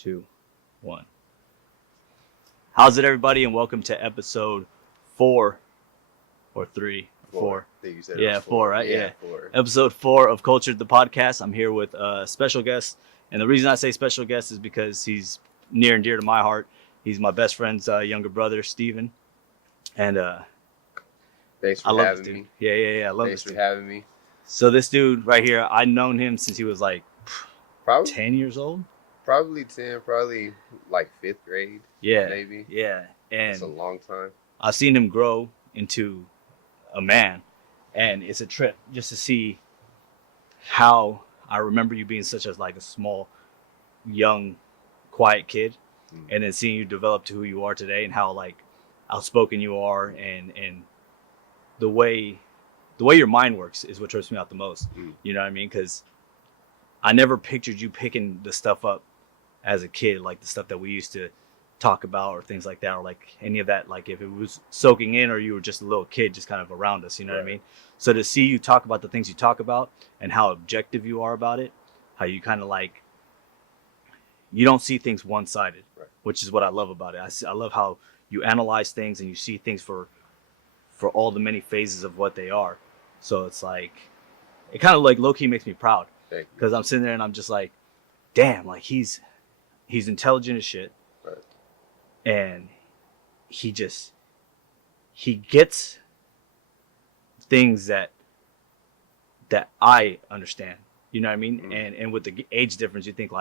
2, 1. How's it, everybody? And welcome to episode 4 or 3, 4. I think you said yeah, 4, right? Yeah, 4. Episode 4 of Culture, the podcast. I'm here with a special guest. And the reason I say special guest is because he's near and dear to my heart. He's my best friend's younger brother, Steven. And thanks I for love having this dude. me. Yeah. I love Thanks this for dude. having me. So this dude right here, I've known him since he was like Probably 10 years old. Probably 10, probably like 5th grade. Yeah. Maybe. Yeah. And it's a long time. I've seen him grow into a man. And it's a trip just to see how I remember you being such a small, young, quiet kid. And then seeing you develop to who you are today and how outspoken you are and the way your mind works is what trips me out the most. You know what I mean? Because I never pictured you picking the stuff up as a kid, like the stuff that we used to talk about or things like that, or any of that, if it was soaking in or you were just a little kid just kind of around us, you know what I mean? So to see you talk about the things you talk about and how objective you are about it, how you kind of you don't see things one-sided, which is what I love about it. I love how you analyze things and you see things for all the many phases of what they are. So it's it kind of low-key makes me proud because I'm sitting there and I'm just damn, he's intelligent as shit. Right. And he gets things that I understand. You know what I mean? Mm-hmm. And with the age difference, you think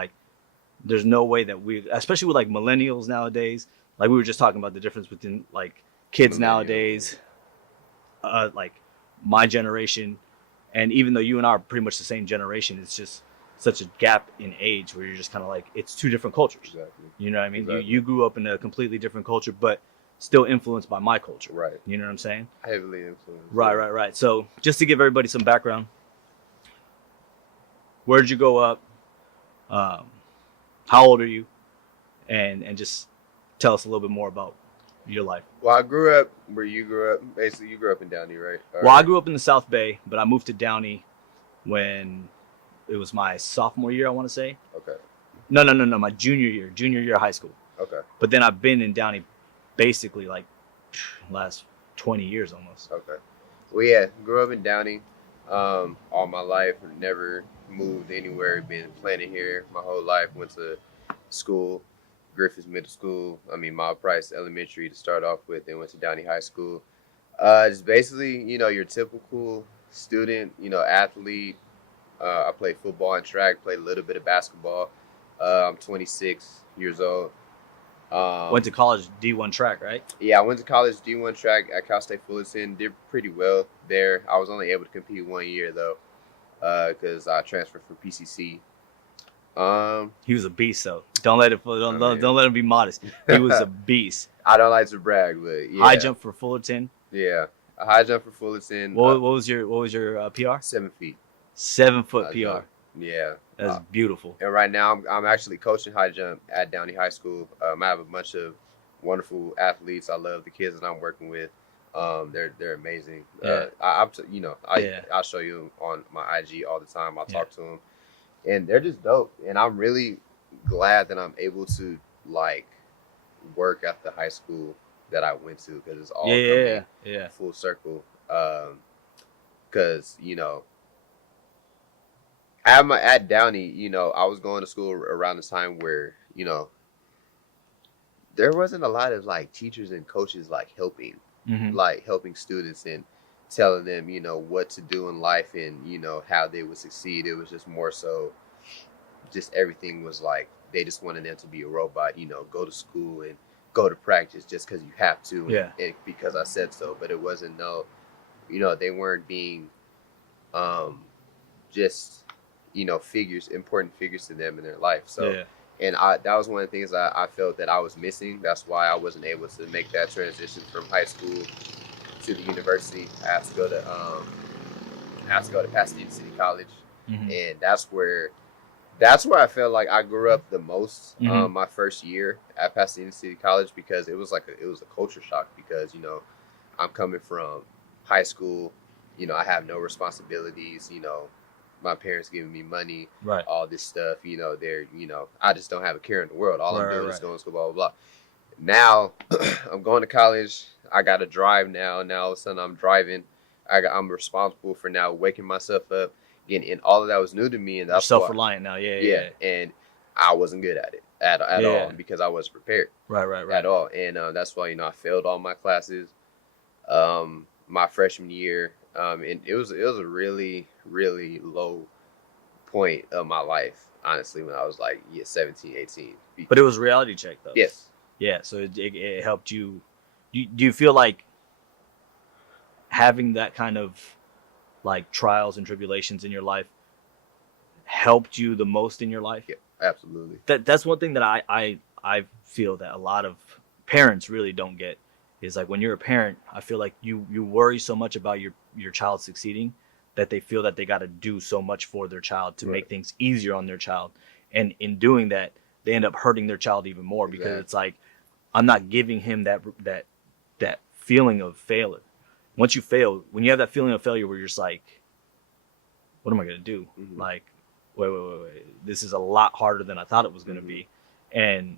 there's no way that especially with millennials nowadays, we were just talking about the difference between kids nowadays, my generation, and even though you and I are pretty much the same generation, it's just such a gap in age where you're just kind of it's two different cultures. Exactly. You know what I mean? Exactly. You grew up in a completely different culture, but still influenced by my culture. Right. You know what I'm saying? Heavily influenced. Right. So just to give everybody some background, where'd you grow up? How old are you? And just tell us a little bit more about your life. Well, I grew up where you grew up. Basically, you grew up in Downey, right? Well, I grew up in the South Bay, but I moved to Downey when it was my sophomore year, I want to say. Okay. No, my junior year of high school. Okay. But then I've been in Downey basically last 20 years almost. Okay. Well, yeah, grew up in Downey all my life. Never moved anywhere. Been planning here my whole life. Went to school, Griffiths Middle School. Mild Price Elementary to start off with. Then went to Downey High School. Just basically, your typical student, athlete. I played football and track, played a little bit of basketball. I'm 26 years old. Went to college D1 track, right? Yeah, I went to college D1 track at Cal State Fullerton. Did pretty well there. I was only able to compete 1 year, though, because I transferred from PCC. He was a beast, though. Don't let him be modest. He was a beast. I don't like to brag, but yeah. High jump for Fullerton. Yeah, a high jump for Fullerton. What was your PR? 7 feet. 7 foot PR. Yeah, that's beautiful. And right now, I'm actually coaching high jump at Downey High School. I have a bunch of wonderful athletes. I love the kids that I'm working with. They're amazing. Yeah. I'll show you on my IG all the time. I'll talk to them, and they're just dope. And I'm really glad that I'm able to work at the high school that I went to because it's all coming full circle. Because at Downey, I was going to school around the time where, there wasn't a lot of teachers and coaches helping, helping students and telling them, what to do in life and, how they would succeed. It was just more so just everything was they just wanted them to be a robot, go to school and go to practice just because you have to and because I said so. But it wasn't they weren't being just important figures to them in their life. So, and that was one of the things I felt that I was missing. That's why I wasn't able to make that transition from high school to the university. I had to go to Pasadena City College, and that's where I felt like I grew up the most. My first year at Pasadena City College because it was a culture shock because I'm coming from high school. I have no responsibilities. my parents giving me money, Right. all this stuff. They're I just don't have a care in the world. All I'm doing is going to school, blah blah blah. Now I'm going to college. I got to drive now. Now all of a sudden I'm driving. I'm responsible for now waking myself up. And all of that was new to me, and You're that's self-reliant now. Yeah. And I wasn't good at it at all because I wasn't prepared. Right. At all, and that's why I failed all my classes. My freshman year, and it was a really really low point of my life, honestly, when I was like 17, 18. But it was a reality check though. Yes. Yeah, so it helped you. Do you feel like having that kind of like trials and tribulations in your life helped you the most in your life? Yeah, absolutely. That's one thing that I feel that a lot of parents really don't get is like when you're a parent, I feel like you worry so much about your child succeeding that they feel that they got to do so much for their child to make things easier on their child, and in doing that they end up hurting their child even more because it's like I'm not giving him that feeling of failure. Once you fail, when you have that feeling of failure where you're just like, what am I going to do? Mm-hmm. Like, wait. This is a lot harder than I thought it was going to be. And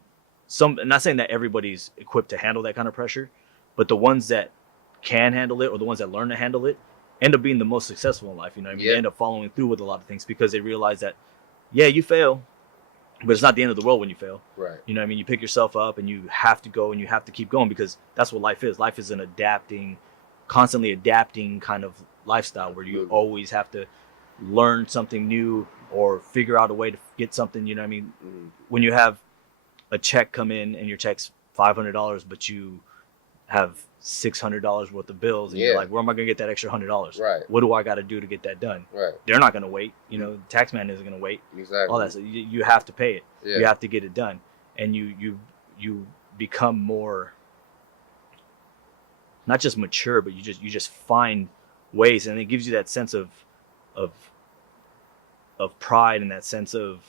I'm not saying that everybody's equipped to handle that kind of pressure, but the ones that can handle it or the ones that learn to handle it end up being the most successful in life. You know what I mean? They end up following through with a lot of things because they realize that, you fail, but it's not the end of the world when you fail. Right. You know what I mean? You pick yourself up and you have to go and you have to keep going because that's what life is. Life is an constantly adapting kind of lifestyle where you always have to learn something new or figure out a way to get something. You know what I mean? Mm-hmm. When you have a check come in and your check's $500, but you have $600 worth of bills, and you're like, where am I going to get that extra $100? Right. What do I got to do to get that done? Right. They're not going to wait. The tax man isn't going to wait. Exactly. All that. So you have to pay it. Yeah. You have to get it done, and you become more, not just mature, but you just find ways, and it gives you that sense of pride and that sense of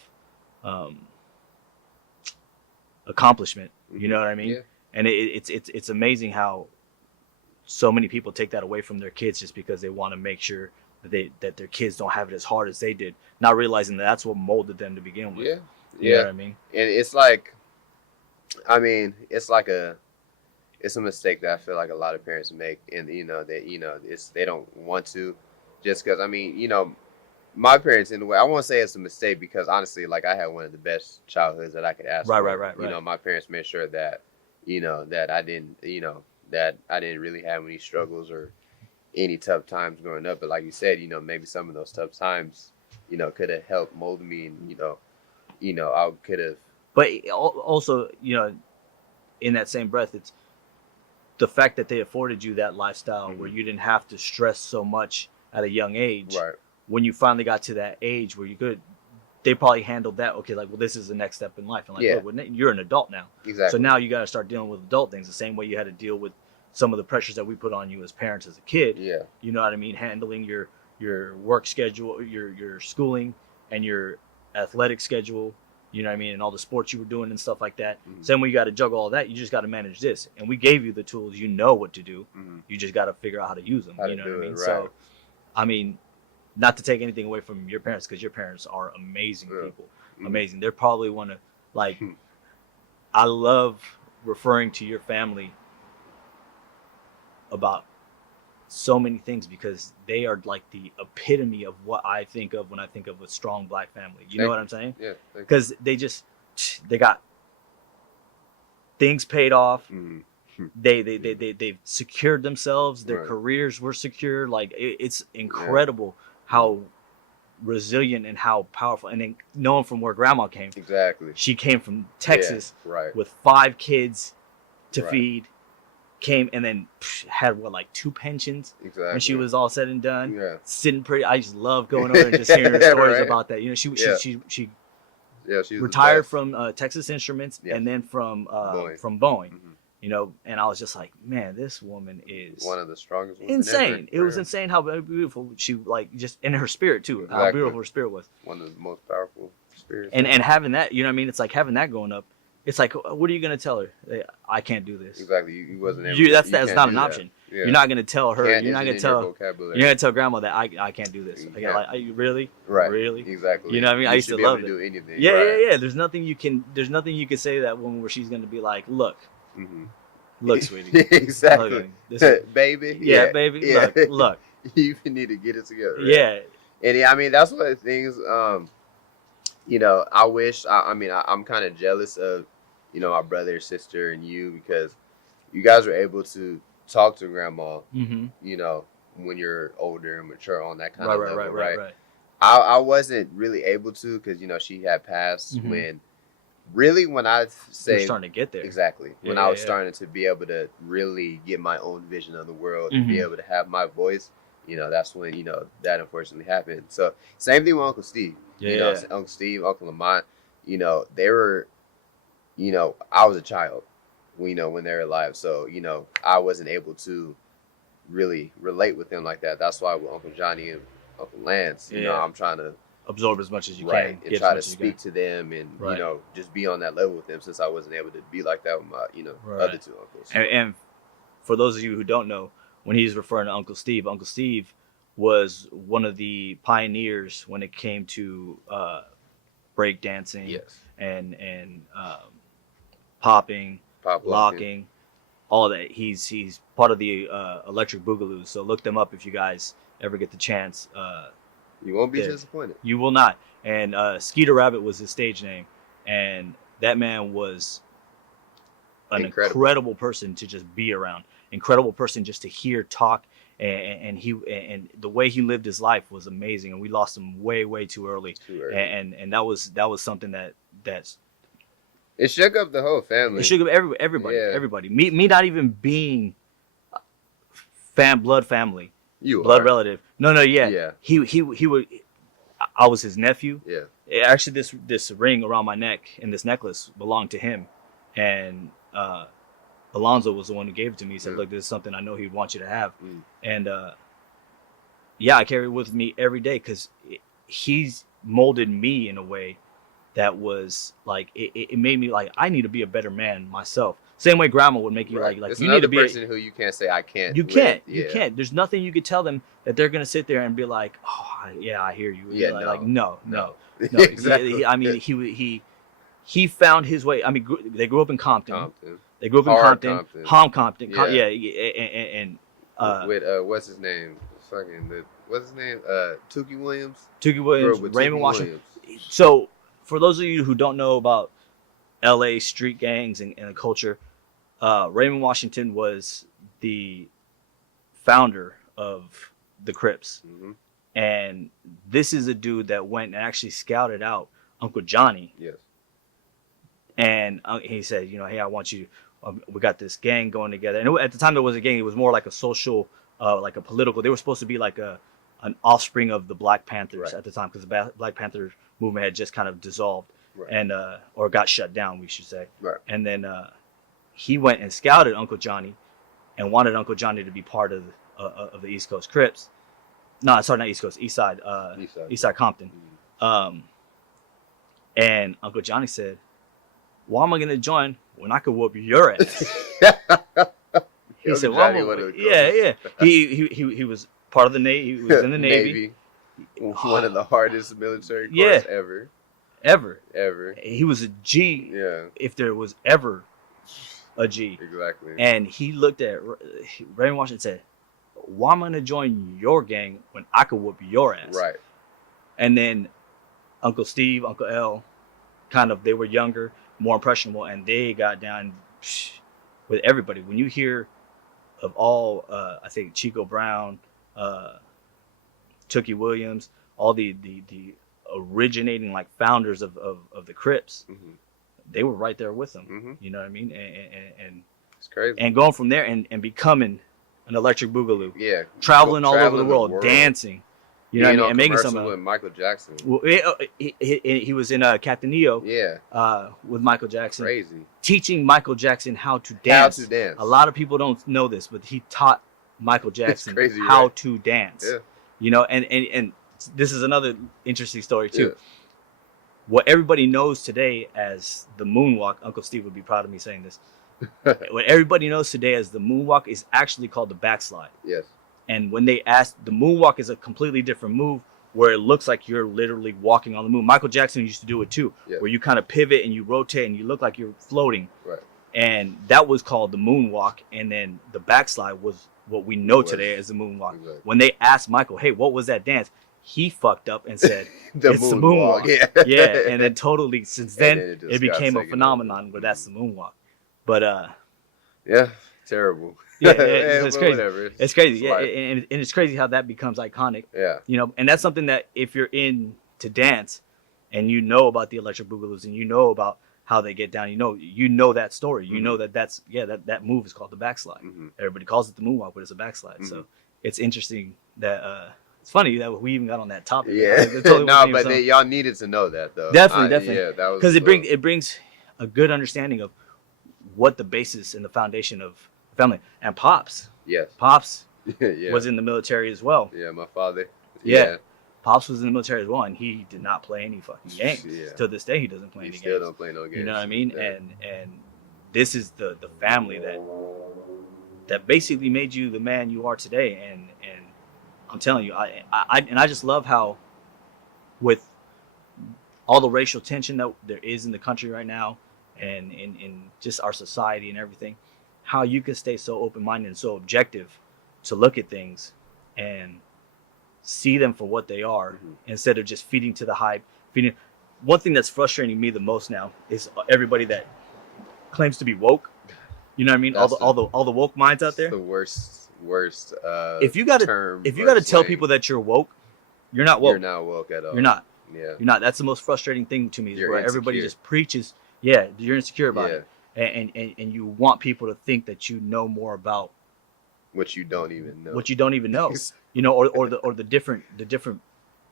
accomplishment. You know what I mean? Yeah. And it's amazing how so many people take that away from their kids just because they want to make sure that their kids don't have it as hard as they did, not realizing that that's what molded them to begin with. You know what I mean? And it's like, it's a mistake that I feel like a lot of parents make, and they don't want to, just because my parents, in a way, I won't say it's a mistake because honestly, like, I had one of the best childhoods that I could ask for. Right. My parents made sure that that I didn't really have any struggles or any tough times growing up. But like you said, maybe some of those tough times, could have helped mold me, and I could have. But also, in that same breath, it's the fact that they afforded you that lifestyle where you didn't have to stress so much at a young age. Right. When you finally got to that age where you could, they probably handled that. Okay, like, well, this is the next step in life, and like, well, you're an adult now. Exactly. So now you got to start dealing with adult things the same way you had to deal with some of the pressures that we put on you as parents as a kid. Yeah. You know what I mean? Handling your work schedule, your schooling, and your athletic schedule. You know what I mean? And all the sports you were doing and stuff like that. Mm-hmm. Same way you got to juggle all that. You just got to manage this. And we gave you the tools. You know what to do. Mm-hmm. You just got to figure out how to use them. You know what I mean? Right. So, not to take anything away from your parents, because your parents are amazing people. Mm-hmm. Amazing. They're probably one of, like, I love referring to your family about so many things because they are like the epitome of what I think of when I think of a strong black family. You know what I'm saying? Yeah. Because they got things paid off. Mm-hmm. They've secured themselves. Their careers were secure. Like, it's incredible how resilient and how powerful. And then knowing from where grandma came. Exactly. She came from Texas with 5 kids to feed. Came and then had like 2 pensions when she was all said and done. Yeah. Sitting pretty. I just love going over and just hearing her stories about that. She retired from Texas Instruments and then from Boeing. Mm-hmm. And I was just like, man, this woman is one of the strongest women insane. Ever. It was insane how beautiful she, like, just in her spirit too. How beautiful her spirit was. One of the most powerful spirits. And having that, it's like having that growing up. It's like, what are you gonna tell her? I can't do this. Exactly. You wasn't able. That's you that's can't not do an that. option. Yeah. You're not gonna tell her. Can't You're not isn't gonna in your tell. vocabulary. You're gonna tell grandma that I can't do this. You Like, can't. are you really? Right. Really? Exactly. You know what I mean? You I used should to be able love to it. do anything. Yeah, right. yeah. There's nothing you can say that woman where she's gonna be like, look, Mm-hmm. look, sweetie, exactly. Look, baby. yeah, baby, Yeah. look. You need to get it together. Right? Yeah, And I mean, that's one of the things. You know, I wish. I'm kind of jealous of, you know, my brother, sister, and you, because you guys were able to talk to grandma. mm-hmm. You know, when you're older and mature on that kind Right, of right, level, right. I wasn't really able to, because, you know, she had passed Mhm. when I You're say starting to get there. exactly when Yeah, I was yeah. starting to be able to really get my own vision of the world Mhm. and be able to have my voice, you know, that's when, you know, that unfortunately happened. So same thing with Uncle Steve. You know, Yeah. Uncle Steve, Uncle Lamont, you know, they were, you know, I was a child, you know, when they were alive. So, you know, I wasn't able to really relate with them like that. That's why with Uncle Johnny and Uncle Lance, you know, Yeah. I'm trying to Absorb as much as you right can. and Get try as to much as you speak can. to them and Right. you know, just be on that level with them, since I wasn't able to be like that with my, you know, Right. other two uncles. And for those of you who don't know, when he's referring to Uncle Steve was one of the pioneers when it came to break dancing Yes. and popping, Pop locking, all that. He's part of the Electric Boogaloos. So look them up if you guys ever get the chance. You won't be Yeah. disappointed. You will not. And Skeeter Rabbit was his stage name, and that man was an incredible person to just be around. Incredible person just to hear, talk, and the way he lived his life was amazing. And we lost him way too early. And that was something that's it shook up the whole family. it shook up everybody. Yeah. Everybody. Me not even being blood family. Blood relative. No, yeah. Yeah. He would. I was his nephew. Yeah. Actually, this ring around my neck and this necklace belonged to him, and Alonzo was the one who gave it to me. He said, "Look, this is something I know he'd want you to have," and yeah, I carry it with me every day because he's molded me in a way that was like it made me like I need to be a better man myself. Same way grandma would make you like it's you need to be a person who you can't say I can't. You live. can't. Yeah. You can't. There's nothing you could tell them that they're gonna sit there and be like, "Oh, yeah, I hear you." Yeah, no. Exactly. I mean, he found his way. I mean, they grew up in Compton. They grew up in Compton. Compton. Yeah. And with what's his name? What's his name? Tukey Williams. Tukey Williams, with Raymond Tukey Washington. Williams. So, for those of you who don't know about LA street gangs and the culture, Raymond Washington was the founder of the Crips. Mm-hmm. And this is a dude that went and actually scouted out Uncle Johnny. Yes. And he said, you know, hey, I want you, we got this gang going together. And at the time there was a gang, it was more like a social, like a political, they were supposed to be like an offspring of the Black Panthers at the time, because the Black Panther movement had just kind of dissolved and or got shut down, we should say. Right. And then he went and scouted Uncle Johnny and wanted Uncle Johnny to be part of the East Coast Crips. No, sorry, not East Coast, East Side Compton. Mm-hmm. And Uncle Johnny said, why am I going to join when I could whoop your ass? He said, well, yeah. He was part of the Navy. He was in the Navy. One of the hardest military corps ever. He was a G. Yeah. If there was ever a G. Exactly. And he looked at Raymond Washington and said, why am I going to join your gang when I could whoop your ass? Right. And then Uncle Steve, Uncle L, they were younger, more impressionable, and they got down with everybody. When you hear of all, I think Chico Brown, Tookie Williams, all the originating like founders of the Crips, they were right there with them. Mm-hmm. You know what I mean? And it's crazy. And going from there and becoming an Electric Boogaloo. Yeah. Traveling all over the world, dancing. You know what I mean? And making some with Michael Jackson. Well, he was in Captain EO. Yeah. With Michael Jackson. Crazy. Teaching Michael Jackson how to dance. How to dance. A lot of people don't know this, but he taught Michael Jackson how to dance. Yeah. You know, and this is another interesting story too. what everybody knows today as the moonwalk, Uncle Steve would be proud of me saying this. What everybody knows today as the moonwalk is actually called the backslide. Yes. And when they asked, the moonwalk is a completely different move where it looks like you're literally walking on the moon. Michael Jackson used to do it too, Yes. where you kind of pivot and you rotate and you look like you're floating. Right. And that was called the moonwalk. And then the backslide was what we know today as the moonwalk. Exactly. When they asked Michael, hey, what was that dance? He fucked up and said, the it's the moonwalk. Yeah. Yeah. And then totally, since then, then it became a phenomenon where that's the moonwalk. But, yeah, terrible. Yeah, it's crazy. Whatever. It's crazy. It's Yeah, and it's crazy how that becomes iconic. Yeah. You know, and that's something that if you're into dance and you know about the Electric Boogaloos and you know about how they get down, you know that story. You know that move is called the backslide. Mm-hmm. Everybody calls it the moonwalk, but it's a backslide. Mm-hmm. So it's interesting that it's funny that we even got on that topic. Yeah. Totally no, but y'all needed to know that though. Definitely. Yeah, that was because it brings a good understanding of what the basis and the foundation of family. And Pops. Yes. Pops yeah. was in the military as well. Yeah, my father. Yeah. Pops was in the military as well, and he did not play any fucking games. Yeah. To this day, he doesn't play any games. He still don't play no games. You know what I mean? Yeah. And this is the family that basically made you the man you are today. And I'm telling you, I just love how, with all the racial tension that there is in the country right now, and in just our society and everything, how you can stay so open-minded and so objective to look at things and see them for what they are, mm-hmm. instead of just feeding to the hype. One thing that's frustrating me the most now is everybody that claims to be woke. You know what I mean? All the woke minds out there. The worst. If you gotta tell people that you're woke, you're not woke. You're not woke at all. You're not. Yeah. You're not. That's the most frustrating thing to me. Is You're where insecure. Everybody just preaches. Yeah, you're insecure about it, and you want people to think that you know more about what you don't even know. What you don't even know. Or the different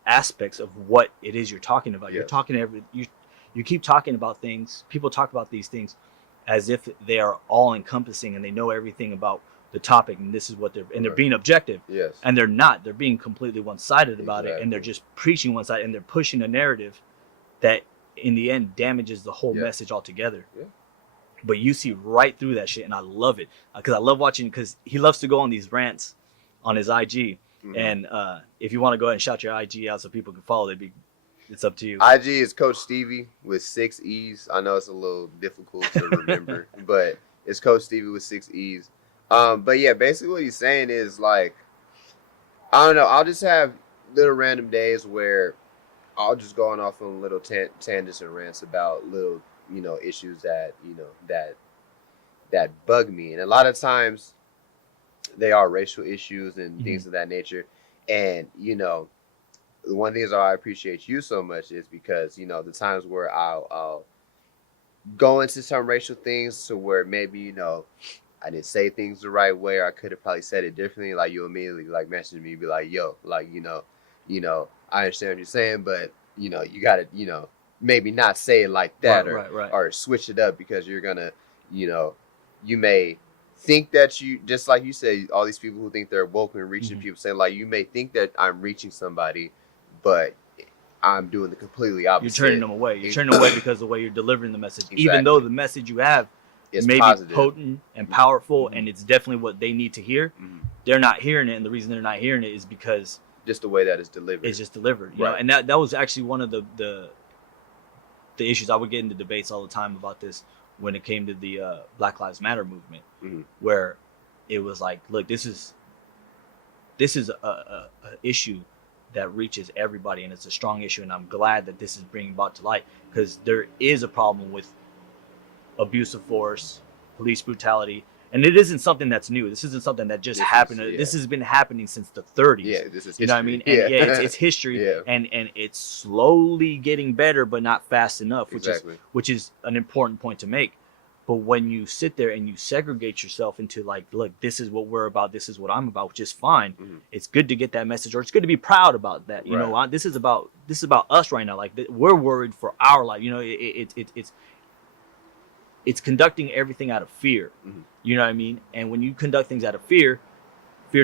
aspects of what it is you're talking about. Yes. You're talking you keep talking about things. People talk about these things as if they are all encompassing and they know everything about the topic, and this is what they're being objective. Yes. And they're not. They're being completely one-sided about it, and they're just preaching one side, and they're pushing a narrative that in the end damages the whole message altogether. Yeah. But you see right through that shit, and I love it because I love watching. Because he loves to go on these rants on his IG, mm-hmm. and if you want to go ahead and shout your IG out so people can follow, it's up to you. IG is Coach Stevie with 6 E's. I know it's a little difficult to remember, but it's Coach Stevie with 6 E's. But yeah, basically what he's saying is like, I don't know. I'll just have little random days where I'll just go off on little tangents and rants about little, issues that, that bug me. And a lot of times they are racial issues and mm-hmm. things of that nature. And, the one thing is I appreciate you so much is because, the times where I'll go into some racial things to where maybe, I didn't say things the right way, or I could have probably said it differently. Like, you immediately message me and be like, yo, I understand what you're saying, but you gotta, maybe not say it like that, right. or switch it up, because you're gonna, you may think that you, just like you say, all these people who think they're woke and reaching mm-hmm. people, saying like, you may think that I'm reaching somebody, but I'm doing the completely opposite. You're turning them away. You're turning away because of the way you're delivering the message, exactly. even though the message you have it's maybe positive. Potent and powerful, mm-hmm. and it's definitely what they need to hear. Mm-hmm. They're not hearing it, and the reason they're not hearing it is because just the way that it's delivered. It's just delivered, you know. And that was actually one of the issues. I would get into debates all the time about this when it came to the Black Lives Matter movement, mm-hmm. where it was like, look, this is a issue that reaches everybody, and it's a strong issue, and I'm glad that this is being brought to light, because there is a problem with abuse of force, police brutality, and it isn't something that's new. This isn't something that just happened. This has been happening since the 30s. Yeah, this is history. You know what I mean? And it's history, and it's slowly getting better, but not fast enough, which is an important point to make. But when you sit there and you segregate yourself into like, look, this is what we're about, this is what I'm about, which is fine. Mm-hmm. It's good to get that message, or it's good to be proud about that. You know, this is about us right now. Like, we're worried for our life. You know, it's conducting everything out of fear. Mm-hmm. You know what I mean? And when you conduct things out of fear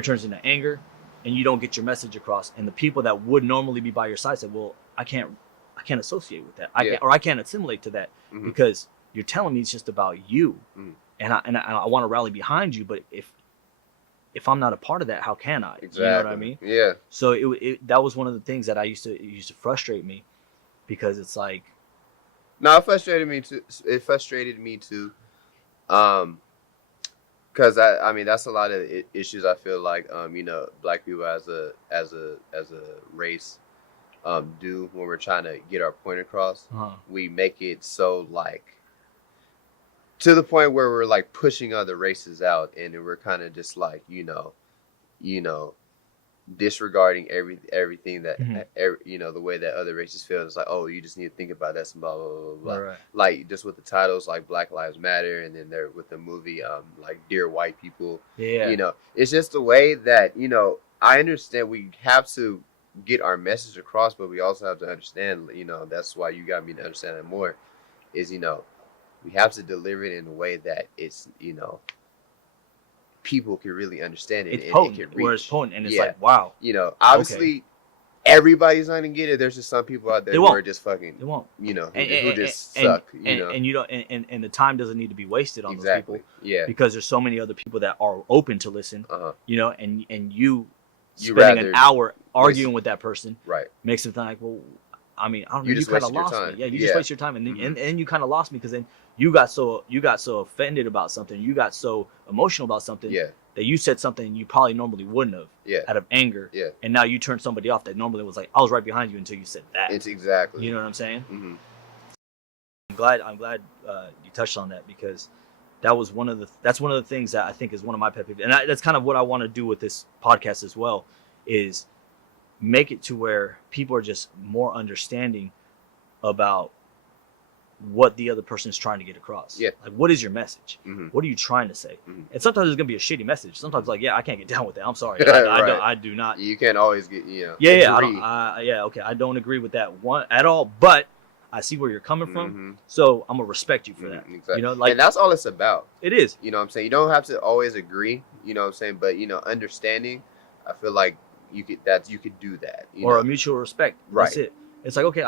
turns into anger, and you don't get your message across. And the people that would normally be by your side say, well, I can't I can't associate with that. Yeah. I can't assimilate to that because you're telling me it's just about you, and I want to rally behind you. But if I'm not a part of that, how can I? Exactly. You know what I mean? Yeah. So that was one of the things that it used to frustrate me, because it's like, no, it frustrated me too. It frustrated me too. Because I mean that's a lot of issues. I feel like you know, black people as a race do when we're trying to get our point across. We make it so like to the point where we're like pushing other races out, and we're kind of just like you know disregarding everything that you know, the way that other races feel. It's like, oh, you just need to think about that, and blah blah blah blah. right. Like just with the titles like Black Lives Matter, and then there with the movie like Dear White People. Yeah. You know, it's just the way that, you know, I understand we have to get our message across, but we also have to understand, you know, that's why you got me to understand that more, is, you know, we have to deliver it in a way that it's, you know, people can really understand it. It's and potent. It can Where reach. it's potent, and it's like, wow. You know, obviously, everybody's not gonna get it. There's just some people out there who are just fucking. They won't. You know, who just suck. And you don't. And the time doesn't need to be wasted on those people. Yeah. Because there's so many other people that are open to listen. You know, and you spending an rather hour arguing with that person, right, makes them think like, well, I mean, I don't know. You You just kind of wasted your lost time. me. Yeah, you just wasted your time, and you kind of lost me, because then you got so offended about something. You got so emotional about something. Yeah. That you said something you probably normally wouldn't have. Yeah. Out of anger. Yeah. And now you turned somebody off that normally was like, I was right behind you until you said that. It's exactly. You know what I'm saying? I'm glad you touched on that, because that's one of the things that I think is one of my pet peeves, and that's kind of what I want to do with this podcast as well, is make it to where people are just more understanding about what the other person is trying to get across. Yeah. Like, what is your message? What are you trying to say? And sometimes it's gonna be a shitty message. Sometimes like, yeah, I can't get down with that. I'm sorry. I do not. You can't always get, you know. Yeah. Okay. I don't agree with that one at all. But I see where you're coming from. So I'm gonna respect you for that. Exactly. You know, like, and that's all it's about. It is. You know what I'm saying? You don't have to always agree. You know what I'm saying? But, you know, understanding, I feel like you could do that. Or a mutual respect. Right. That's it. It's like, okay,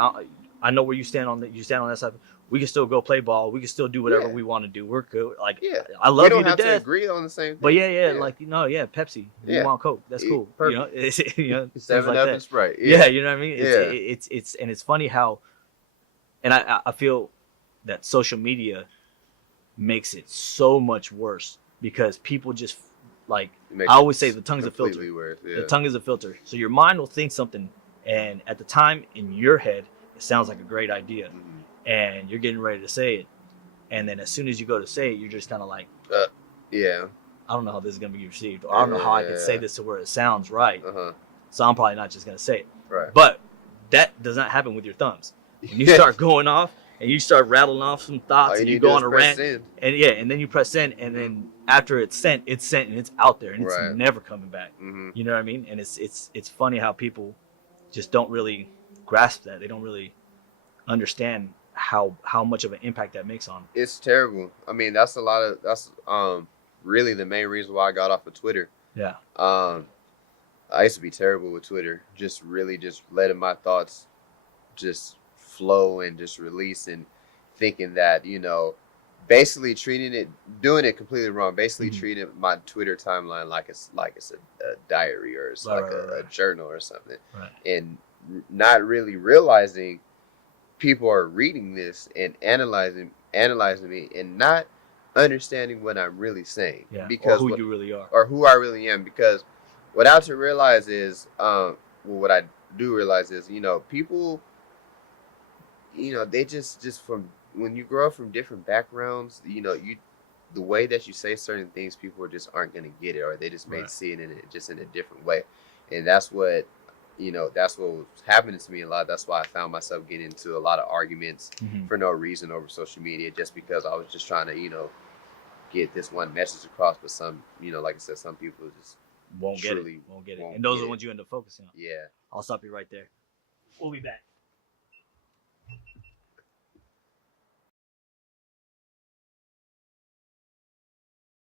I know where you stand on that. You stand on that side. We can still go play ball. We can still do whatever we want to do. We're good. Like, I love you to death. We don't have to agree on the same thing. But like, you know, Pepsi. You want Coke? That's cool. Perfect. You know, 7 Up and Sprite. Yeah, you know what I mean. It's funny how, and I feel that social media makes it so much worse, because people just like, I always say the tongue's a filter. Worse, The tongue is a filter. So your mind will think something, and at the time in your head, it sounds like a great idea. And you're getting ready to say it, and then as soon as you go to say it, you're just kind of like, I don't know how this is gonna be received, or I don't know how I can say this to where it sounds right. So I'm probably not just gonna say it. Right. But that does not happen with your thumbs. When you start going off and you start rattling off some thoughts, and you go on a rant, and then you press send, and then after it's sent, and it's out there, and it's never coming back. You know what I mean? And it's funny how people just don't really grasp that. They don't really understand how much of an impact that makes on them. It's terrible. I mean, that's really the main reason why I got off of Twitter. Yeah. I used to be terrible with Twitter. Just letting my thoughts just flow and just release, and thinking that, you know, basically doing it completely wrong. Basically treating my Twitter timeline like it's a diary, or it's a journal or something. Right. And not really realizing people are reading this and analyzing me, and not understanding what I'm really saying. Because or who you really are, or who I really am. Because what I have to realize is, what I do realize is, you know, people, you know, they just from when you grow up from different backgrounds, you know, the way that you say certain things, people just aren't going to get it, or they just may see it in a different way. And that's what, you know, that's what was happening to me a lot. That's why I found myself getting into a lot of arguments for no reason over social media, just because I was just trying to, you know, get this one message across. But some, you know, like I said, some people just won't get it. And those are the ones you end up focusing on. Yeah. I'll stop you right there. We'll be back.